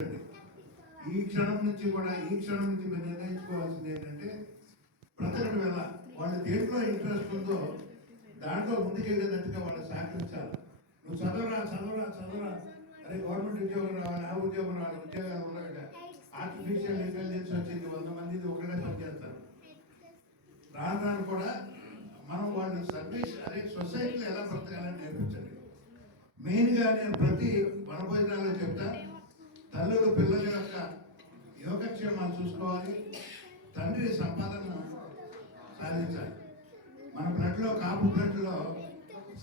ఈ క్షణం నుంచి కూడా ఈ క్షణం నుంచి మీరు నిర్ణయించుకోవాల్సింది ఏంటంటే బ్రతకడం ఎలా వాళ్ళు దేంట్లో ఇంట్రెస్ట్ ఉందో దాంట్లో ముందుకెళ్ళేటట్టుగా వాళ్ళు సహకరించాలి. నువ్వు చదవరా చదవరా చదవరా. అరే గవర్నమెంట్ ఉద్యోగం రావాలి ఆ ఉద్యోగం రావాలి ఉద్యోగాలు ఉండగట ఆర్టిఫిషియల్ ఇంటెలిజెన్స్ వచ్చింది వంద మంది ఒకటే పనిచేస్తారు రాను రాను కూడా మనం వాళ్ళు సర్వీస్ అదే సొసైటీలో ఎలా బ్రతకాలని నేర్పించండి. మెయిన్గా నేను ప్రతి వనభోజనాల్లో చెప్తా తల్లులు పిల్లల యొక్క యోగక్షేమాలు చూసుకోవాలి. తండ్రి సంపాదన సాధించాలి. మన బ్లడ్లో కాపు బ్లడ్లో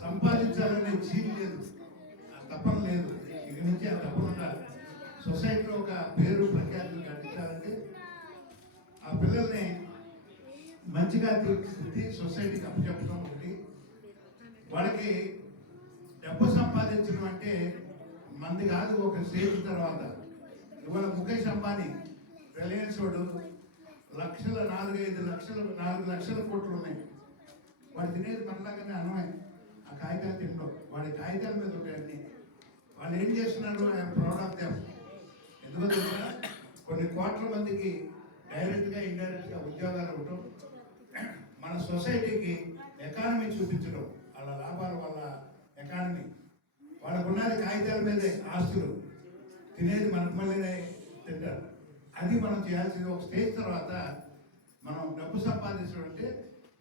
సంపాదించాలనే జీవి లేదు. ఆ తపన లేదు. ఇక నుంచి ఆ తపన ఉండాలి. సొసైటీలో ఒక పేరు ప్రఖ్యాతులు కట్టించాలంటే ఆ పిల్లల్ని మంచిగా తీర్చిదిద్ది సొసైటీకి అప్పచెప్పడం ఒకటి. వాళ్ళకి డబ్బు సంపాదించడం అంటే మంది కాదు ఒక స్టేజ్ తర్వాత. ఇవాళ ముఖేష్ అంబానీ రిలయన్స్ వాడు లక్షల నాలుగైదు లక్షల నాలుగు లక్షల కోట్లు ఉన్నాయి. వాడు తినేది మనలాగానే అన్నమే ఆ కాగితాలు తినడం వాడి కాగితాల మీద ఉంటాయి అన్ని. వాళ్ళు ఏం చేస్తున్నారు? I'm proud of them. ఎందుకంటే కొన్ని కోట్ల మందికి డైరెక్ట్గా ఇండైరెక్ట్గా ఉద్యోగాలు ఇవ్వటం మన సొసైటీకి ఎకానమీ చూపించడం వాళ్ళ లాభాల వల్ల ఎకానమీ. వాళ్ళకున్నది కాగితాల మీదే ఆస్తులు. తినేది మనకు మళ్ళీనే తింటారు. అది మనం చేయాల్సింది ఒక స్టేజ్ తర్వాత మనం డబ్బు సంపాదించడం అంటే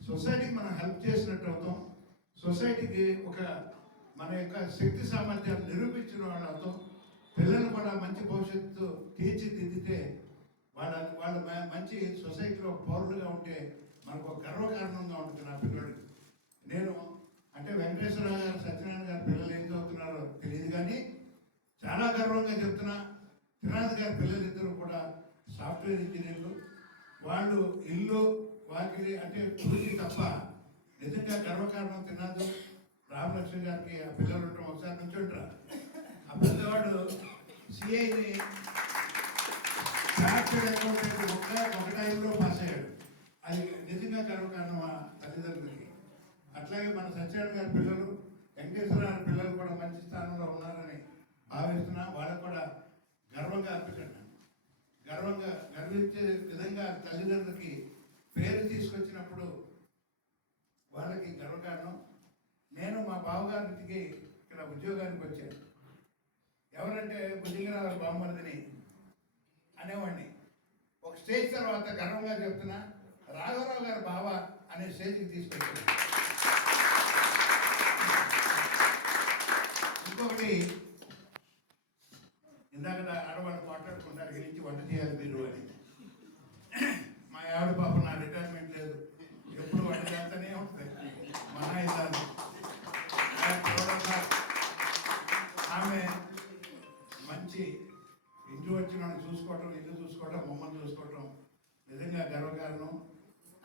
సొసైటీకి మనం హెల్ప్ చేసినట్టు అవుతాం. సొసైటీకి ఒక మన యొక్క శక్తి సామర్థ్యాలు నిరూపించిన వాళ్ళు అవుతాం. పిల్లలు కూడా మంచి భవిష్యత్తు తీర్చిదిద్దితే వాళ్ళ వాళ్ళు మంచి సొసైటీలో పౌరులుగా ఉంటే మనకు ఒక గర్వకారణంగా ఉంటుంది నా పిల్లడికి. నేను అంటే వెంకటేశ్వర గారు సత్యనారాయణ గారి పిల్లలు ఏం చదువుతున్నారో తెలియదు కానీ చాలా గర్వంగా చెప్తున్నా త్రినాథ్ గారి పిల్లలిద్దరూ కూడా సాఫ్ట్వేర్ ఇంజనీర్లు. వాళ్ళు ఇల్లు వాకిలి అంటే కృషి తప్ప నిజంగా గర్వకారణం తినాదు రామలక్ష్మి గారికి ఆ పిల్లలు ఉండటం ఒకసారి నుంచుంటారా ఆ పెద్దవాడు సిఐని చార్టెడ్ అకౌంటెంట్ ఒక్క ఒక టైంలో పాస్ అయ్యాడు. అది నిజంగా గర్వకారణం ఆ తల్లిదండ్రులకి. అట్లాగే మన సత్యనారాయణ గారి పిల్లలు వెంకటేశ్వర పిల్లలు కూడా మంచి స్థానంలో ఉన్నారని భావిస్తున్నా. వాళ్ళకు కూడా గర్వంగా అర్పించండి. గర్వంగా గర్వించే విధంగా తల్లిదండ్రులకి పేరు తీసుకొచ్చినప్పుడు వాళ్ళకి గర్వకారణం. నేను మా బావగారికి ఇక్కడ ఉద్యోగానికి వచ్చాను. ఎవరంటే బుద్ధిగిరావు బామ్మరిదిని అనేవాడిని. ఒక స్టేజ్ తర్వాత గర్వంగా చెప్తున్నా రాఘవరావు గారు బావ అనే స్టేజ్కి తీసుకొచ్చాను. ఇంకొకటి ఆడవాళ్ళు మాట్లాడుకుంటారు దాని గురించి వంట చేయాలి మీరు అని. మా ఆవిడ పాప నా రిటైర్మెంట్ లేదు. ఎప్పుడు వంట చేస్తూనే ఉంటుంది. మహా ఇల్లాలు. ఆమె మంచి ఇంటి వచ్చిన నన్ను చూసుకోవటం ఇల్లు చూసుకోవటం మమ్మల్ని చూసుకోవటం నిజంగా గర్వకారణం.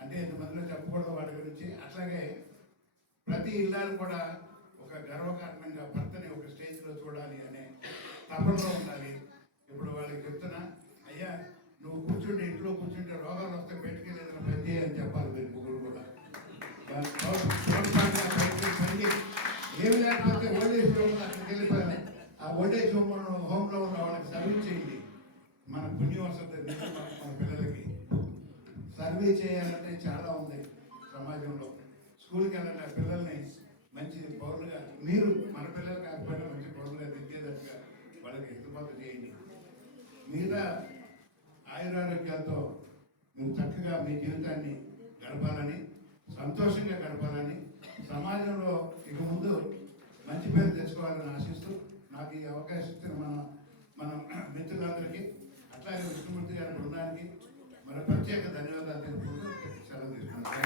అంటే ఇంతమందిలో చెప్పకూడదు వాటి గురించి. అట్లాగే ప్రతి ఇల్లాలు కూడా ఒక గర్వకారణంగా భర్తని ఒక స్టేజ్లో చూడాలి అనే తపనలో ఉండాలి. చెప్తున్నా అయ్యా నువ్వు కూర్చుంటే ఇంట్లో కూర్చుంటే రోగాలు వస్తే పెట్టుకెళ్ళేదని పని చేయి అని చెప్పాలి మీరు ముగ్గురు కూడా. ఏమి లేకపోతే ఓల్డేజ్ హోమ్ అక్కడికి ఆ ఓల్డేజ్ హోమ్ హోమ్లో ఉన్న వాళ్ళకి సర్వీస్ చేయండి. మన పుణ్యం వస్తుంది మన పిల్లలకి. సర్వే చేయాలంటే చాలా ఉంది సమాజంలో. స్కూల్కి వెళ్ళండి ఆ పిల్లల్ని మంచి పౌరులుగా మీరు మన పిల్లలు కాకపోయినా మంచి పౌరులుగా దిద్దేటట్టుగా వాళ్ళకి హితబోధ చేయండి. మిగతా ఆయురారోగ్యాలతో నువ్వు చక్కగా మీ జీవితాన్ని గడపాలని సంతోషంగా గడపాలని సమాజంలో ఇక ముందు మంచి పేరు తెచ్చుకోవాలని ఆశిస్తూ నాకు ఈ అవకాశం ఇచ్చిన మన మన మిత్రులందరికీ అట్లాగే విష్ణుమూర్తి గారి బృందానికి మన ప్రత్యేక ధన్యవాదాలు తెలుపుకుంటూ సెలవు తీసుకున్నాను